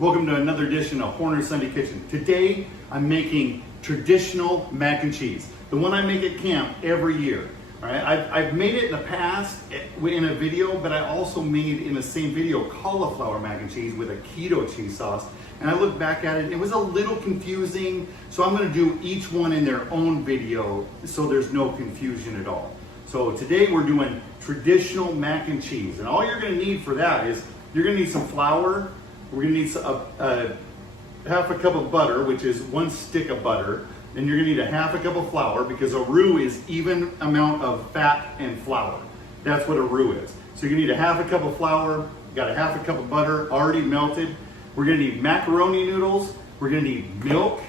Welcome to another edition of Horner's Sunday Kitchen. Today I'm making traditional mac and cheese, the one I make at camp every year. All right, I've made it in the past in a video, but I also made in the same video cauliflower mac and cheese with a keto cheese sauce. And I look back at it, it was a little confusing, so I'm going to do each one in their own video so there's no confusion at all. So today we're doing traditional mac and cheese, and all you're going to need for that is you're going to need some flour. We're going to need half a cup of butter, which is 1 stick of butter. Then you're going to need a half a cup of flour, because a roux is even amount of fat and flour. That's what a roux is. So you need a half a cup of flour, got a half a cup of butter already melted. We're going to need macaroni noodles. We're going to need milk.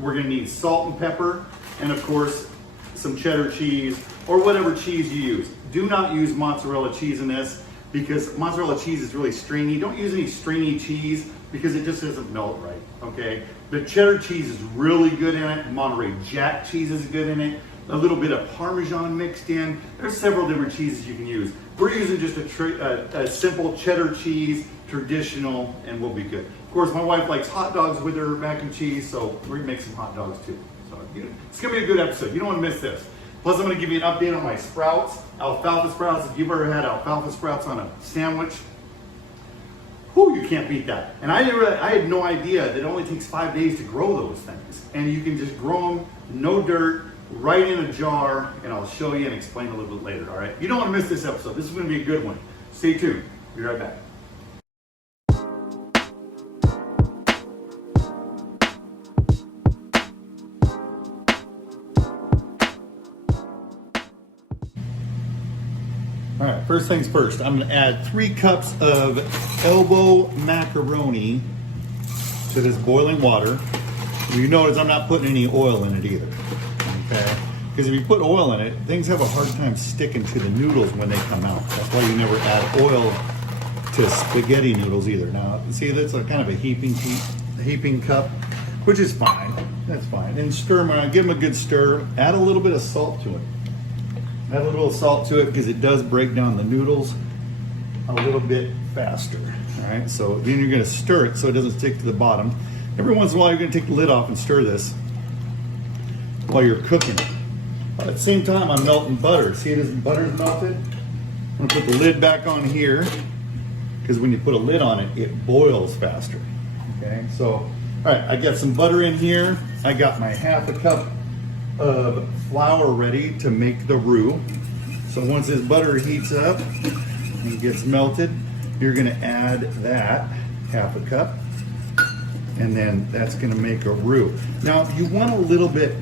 We're going to need salt and pepper, and of course some cheddar cheese or whatever cheese you use. Do not use mozzarella cheese in this, because mozzarella cheese is really stringy. Don't use any stringy cheese because it just doesn't melt right, okay? But cheddar cheese is really good in it. Monterey Jack cheese is good in it. A little bit of Parmesan mixed in. There's several different cheeses you can use. We're using just a simple cheddar cheese, traditional, and we'll be good. Of course, my wife likes hot dogs with her mac and cheese, so we're gonna make some hot dogs too. So it's gonna be a good episode. You don't wanna miss this. Plus, I'm gonna give you an update on my sprouts, alfalfa sprouts. If you've ever had alfalfa sprouts on a sandwich, whew, you can't beat that. And I had no idea that it only takes 5 days to grow those things. And you can just grow them, no dirt, right in a jar, and I'll show you and explain a little bit later, all right? You don't wanna miss this episode. This is gonna be a good one. Stay tuned, be right back. All right, first things first, I'm gonna add 3 cups of elbow macaroni to this boiling water. You notice I'm not putting any oil in it either, okay? Because if you put oil in it, things have a hard time sticking to the noodles when they come out. That's why you never add oil to spaghetti noodles either. Now, see, that's a kind of a heaping cup, which is fine, that's fine. And stir them around, give them a good stir, add a little bit of salt to it. Add a little salt to it because it does break down the noodles a little bit faster. All right, so then you're gonna stir it so it doesn't stick to the bottom. Every once in a while, you're gonna take the lid off and stir this while you're cooking it. At the same time, I'm melting butter. See, this butter's melted. I'm gonna put the lid back on here because when you put a lid on it, it boils faster. Okay, so all right, I got some butter in here. I got my half a cup of flour ready to make the roux. So once this butter heats up and gets melted, you're gonna add that half a cup, and then that's gonna make a roux. Now, if you want a little bit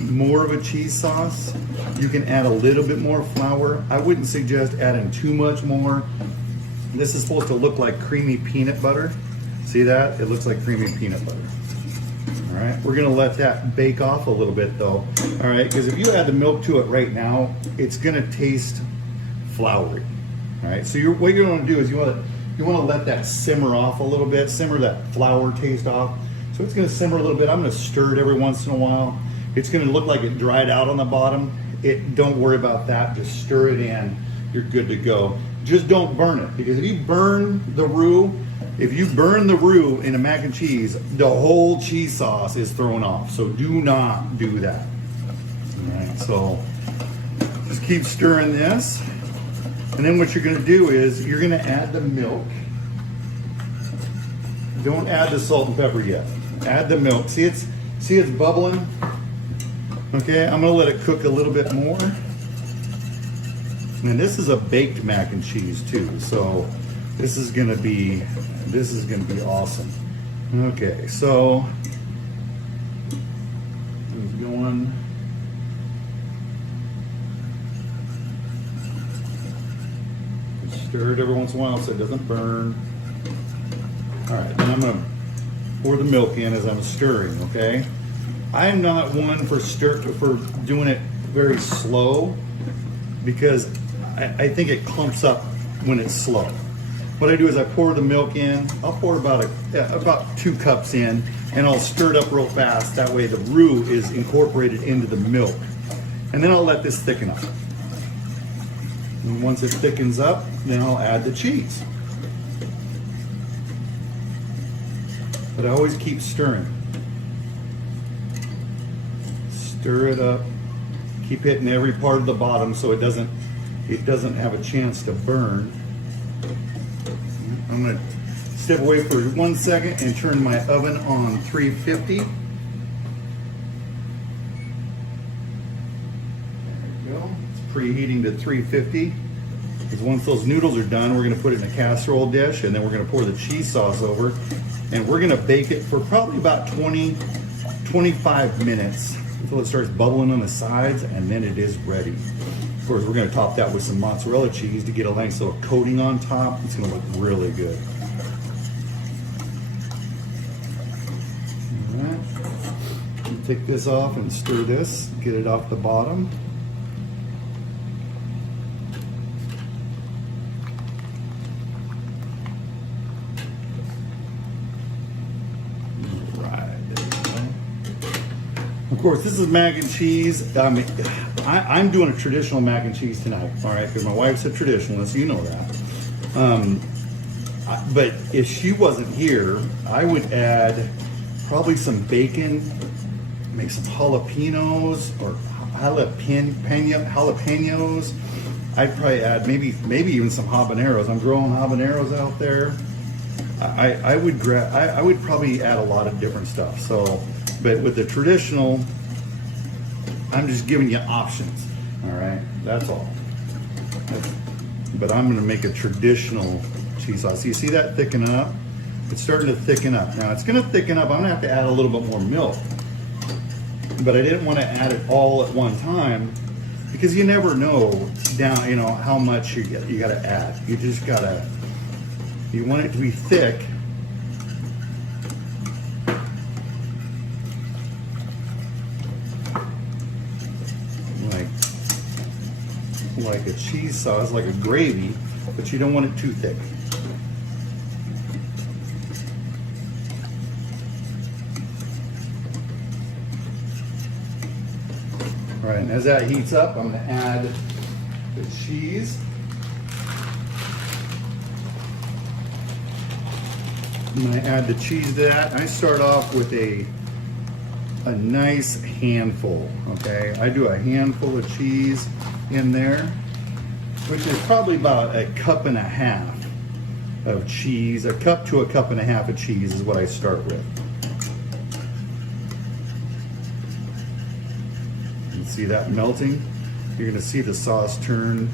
more of a cheese sauce, you can add a little bit more flour. I wouldn't suggest adding too much more. This is supposed to look like creamy peanut butter. See that? It looks like creamy peanut butter. All right, we're gonna let that bake off a little bit though. All right, because if you add the milk to it right now, it's gonna taste floury. All right, so what you're gonna do is you wanna let that simmer off a little bit, simmer that flour taste off. So it's gonna simmer a little bit. I'm gonna stir it every once in a while. It's gonna look like it dried out on the bottom. Don't worry about that, just stir it in, you're good to go. Just don't burn it, because if you burn the roux in a mac and cheese, the whole cheese sauce is thrown off. So do not do that. All right, so just keep stirring this. And then what you're gonna do is you're gonna add the milk. Don't add the salt and pepper yet. Add the milk. See it's bubbling? Okay, I'm gonna let it cook a little bit more. And this is a baked mac and cheese too, so this is gonna be awesome. Okay, so it's going. Stir it every once in a while so it doesn't burn. All right, then I'm gonna pour the milk in as I'm stirring. Okay, I'm not one for doing it very slow, because I think it clumps up when it's slow. What I do is I pour the milk in. I'll pour about 2 cups in, and I'll stir it up real fast. That way the roux is incorporated into the milk. And then I'll let this thicken up. And once it thickens up, then I'll add the cheese. but I always keep stirring. Stir it up. Keep hitting every part of the bottom so it doesn't have a chance to burn. I'm gonna step away for 1 second and turn my oven on 350. There we go. It's preheating to 350. Because once those noodles are done, we're gonna put it in a casserole dish, and then we're gonna pour the cheese sauce over, and we're gonna bake it for probably about 20-25 minutes until it starts bubbling on the sides, and then it is ready. Of course, we're gonna top that with some mozzarella cheese to get a nice little coating on top. It's gonna look really good. All right. Take this off and stir this, get it off the bottom. Of course, this is mac and cheese. I'm doing a traditional mac and cheese tonight, all right, because my wife's a traditionalist, you know that. But if she wasn't here, I would add probably some bacon, make some jalapenos or jalapenos. I'd probably add maybe even some habaneros. I'm growing habaneros out there. I would probably add a lot of different stuff. So. But with the traditional, I'm just giving you options, all right? That's all. But I'm gonna make a traditional cheese sauce. You see that thicken up? It's starting to thicken up. Now it's gonna thicken up. I'm gonna have to add a little bit more milk. But I didn't wanna add it all at one time because you never know how much you gotta add. You just gotta, you want it to be thick. Like a cheese sauce, like a gravy, but you don't want it too thick. All right, and as that heats up, I'm going to add the cheese. I'm going to add the cheese to that. I start off with a nice handful, okay? I do a handful of cheese in there, which is probably about a cup and a half of cheese. A cup to a cup and a half of cheese is what I start with. You see that melting? You're gonna see the sauce turn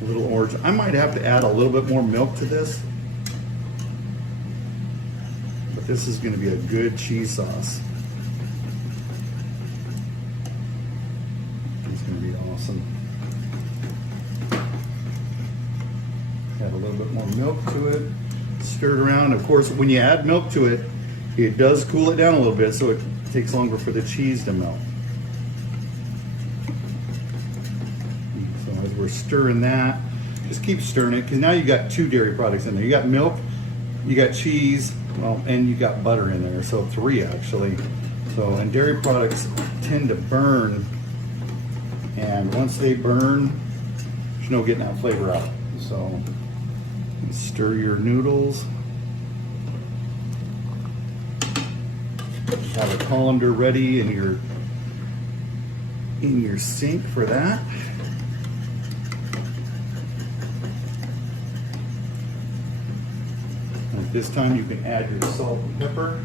a little orange. I might have to add a little bit more milk to this, but this is gonna be a good cheese sauce. It's gonna be awesome. Add a little bit more milk to it, stir it around. Of course, when you add milk to it, it does cool it down a little bit, so it takes longer for the cheese to melt. So as we're stirring that, just keep stirring it, because now you got 2 dairy products in there. You got milk, you got cheese, well, and you got butter in there, so 3 actually. So, and dairy products tend to burn, and once they burn, there's no getting that flavor out. So, stir your noodles. Have a colander ready in your sink for that. And at this time, you can add your salt and pepper.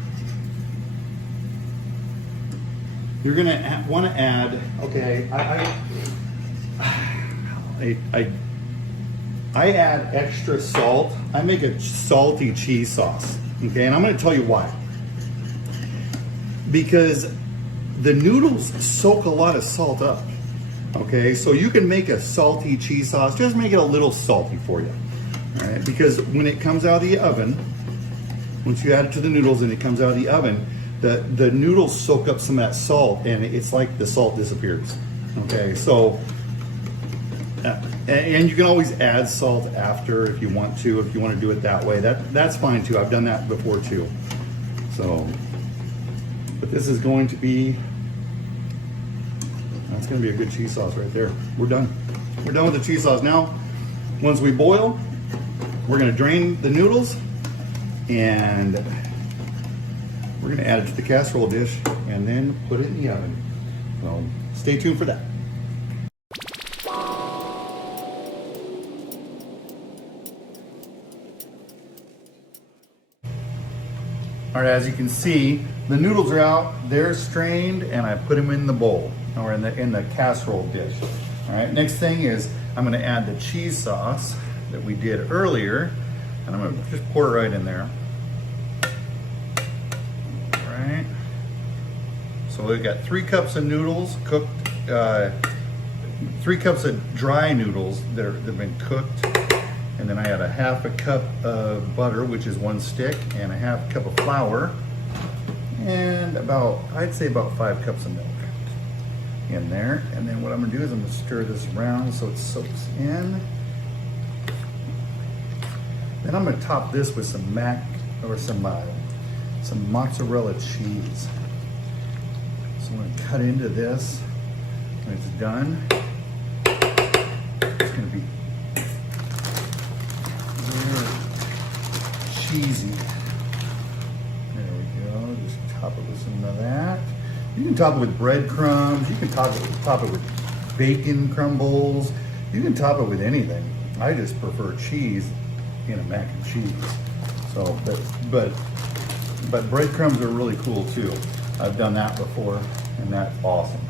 You're gonna want to add. Okay, I add extra salt. I make a salty cheese sauce, okay? And I'm gonna tell you why. Because the noodles soak a lot of salt up, okay? So you can make a salty cheese sauce, just make it a little salty for you, all right? Because when it comes out of the oven, once you add it to the noodles and it comes out of the oven, the noodles soak up some of that salt, and it's like the salt disappears, okay? So, and you can always add salt after if you want to do it that way. That's fine too. I've done that before too. So, but this is going to be, that's going to be a good cheese sauce right there. We're done. We're done with the cheese sauce. Now, once we boil, we're going to drain the noodles, and we're gonna add it to the casserole dish and then put it in the oven. So stay tuned for that. All right, as you can see, the noodles are out, they're strained, and I put them in the bowl, or in the casserole dish. All right, next thing is I'm gonna add the cheese sauce that we did earlier, and I'm gonna just pour it right in there. All right, so we've got 3 cups of noodles cooked, 3 cups of dry noodles that have been cooked. And then I had a 1/2 cup of butter, which is 1 stick, and a 1/2 cup of flour, and I'd say about 5 cups of milk in there. And then what I'm gonna do is I'm gonna stir this around so it soaks in. Then I'm gonna top this with some some mozzarella cheese. So I'm gonna cut into this when it's done. It's gonna be cheesy. There we go. Just top it with some of that. You can top it with breadcrumbs. You can top it with bacon crumbles. You can top it with anything. I just prefer cheese in a mac and cheese. So, but breadcrumbs are really cool too. I've done that before, and that's awesome.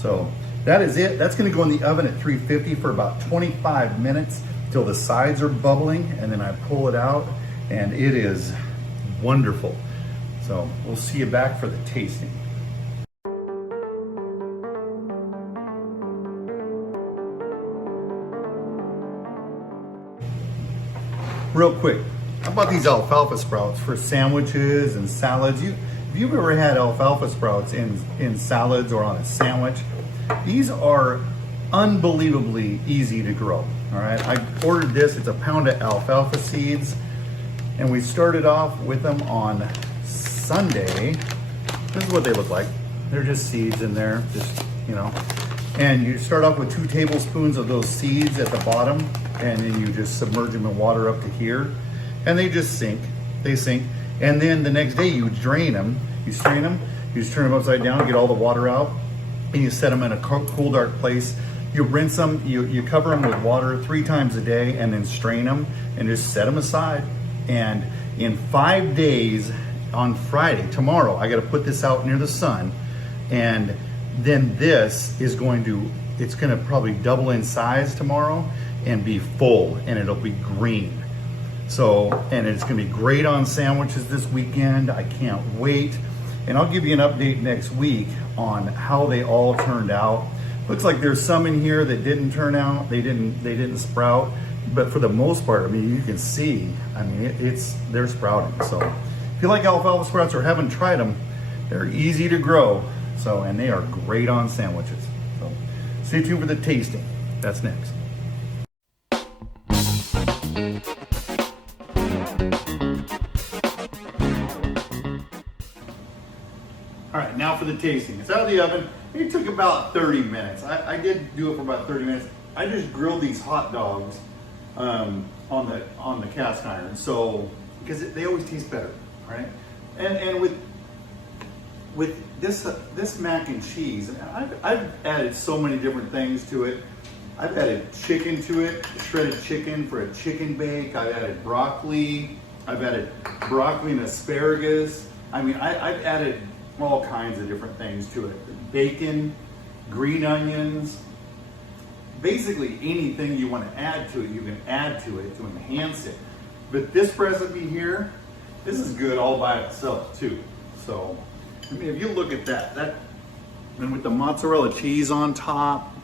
So that is it. That's going to go in the oven at 350 for about 25 minutes till the sides are bubbling, and then I pull it out. And it is wonderful. So we'll see you back for the tasting. Real quick, how about these alfalfa sprouts for sandwiches and salads? If you've ever had alfalfa sprouts in salads or on a sandwich, these are unbelievably easy to grow. All right, I ordered this. It's a pound of alfalfa seeds. And we started off with them on Sunday. This is what they look like. They're just seeds in there, And you start off with 2 tablespoons of those seeds at the bottom, and then you just submerge them in water up to here, and they just sink. They sink. And then the next day you drain them, you strain them, you just turn them upside down, get all the water out, and you set them in a cool, dark place. You rinse them, you cover them with water 3 times a day, and then strain them, and just set them aside. And in 5 days, on Friday, tomorrow, I got to put this out near the sun, and then this is it's going to probably double in size tomorrow and be full, and it'll be green. So, and it's going to be great on sandwiches this weekend. I can't wait. And I'll give you an update next week on how they all turned out. Looks like there's some in here that didn't turn out. They didn't sprout. But for the most part, I mean, you can see, they're sprouting. So if you like alfalfa sprouts or haven't tried them, they're easy to grow. So, and they are great on sandwiches. So stay tuned for the tasting. That's next. All right, now for the tasting. It's out of the oven. It took about 30 minutes. I did do it for about 30 minutes. I just grilled these hot dogs on the cast iron, so because they always taste better, right? And with this mac and cheese, I've added so many different things to it. I've added chicken to it, shredded chicken for a chicken bake. I've added broccoli. I've added broccoli and asparagus. I've added all kinds of different things to it. Bacon, green onions. Basically anything you want to add to it, you can add to it to enhance it. But this recipe here, this is good all by itself too. So, if you look at that, and with the mozzarella cheese on top,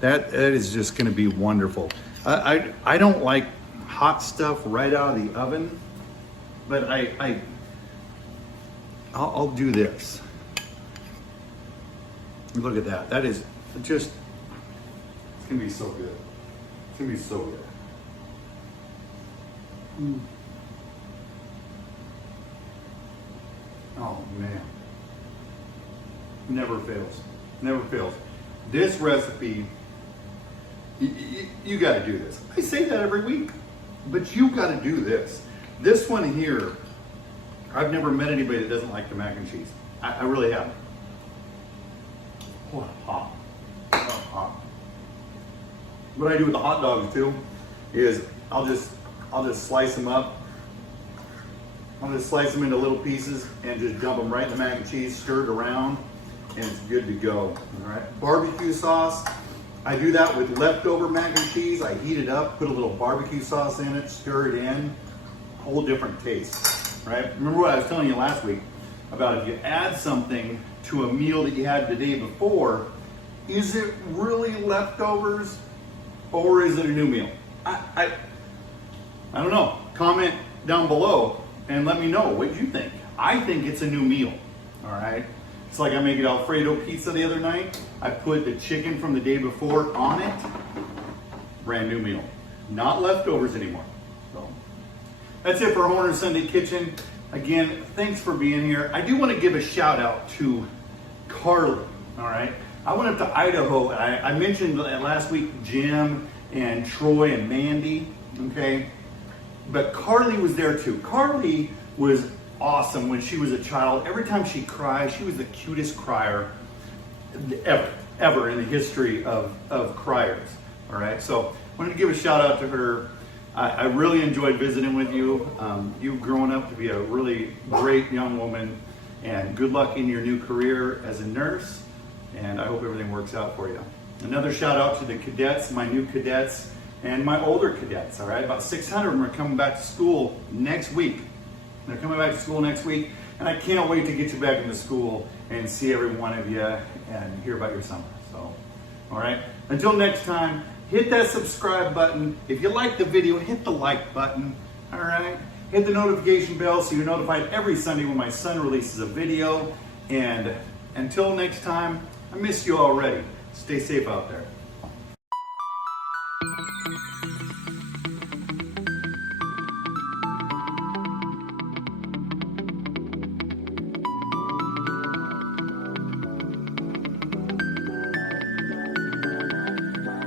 that is just going to be wonderful. I don't like hot stuff right out of the oven, but I'll do this. Look at that. That is just. It's gonna be so good. It's gonna be so good. Oh man. Never fails. Never fails. This recipe, you gotta do this. I say that every week, but you gotta do this. This one here I've never met anybody that doesn't like the mac and cheese. I really haven't. Oh, hot. Oh, hot. What I do with the hot dogs too is I'll just slice them up. I'll just slice them into little pieces and just dump them right in the mac and cheese, stir it around, and it's good to go. All right. Barbecue sauce. I do that with leftover mac and cheese. I heat it up, put a little barbecue sauce in it, stir it in. Whole different taste, right? Remember what I was telling you last week about if you add something to a meal that you had the day before, is it really leftovers or is it a new meal? I don't know. Comment down below and let me know what you think. I think it's a new meal, all right? It's like I made Alfredo pizza the other night. I put the chicken from the day before on it. Brand new meal. Not leftovers anymore. So that's it for Horner Sunday Kitchen. Again, thanks for being here. I do want to give a shout out to Carly, all right? I went up to Idaho, and I mentioned last week Jim and Troy and Mandy, okay? But Carly was there too. Carly was awesome when she was a child. Every time she cried, she was the cutest crier ever in the history of criers, all right? So I wanted to give a shout out to her. I really enjoyed visiting with you. You've grown up to be a really great young woman, and good luck in your new career as a nurse, and I hope everything works out for you. Another shout out to the cadets, my new cadets, and my older cadets, all right? About 600 of them are coming back to school next week. They're coming back to school next week, and I can't wait to get you back into school and see every one of you and hear about your summer. So, all right? Until next time, hit that subscribe button. If you like the video, hit the like button, all right? Hit the notification bell so you're notified every Sunday when my son releases a video. And until next time, I miss you already. Stay safe out there.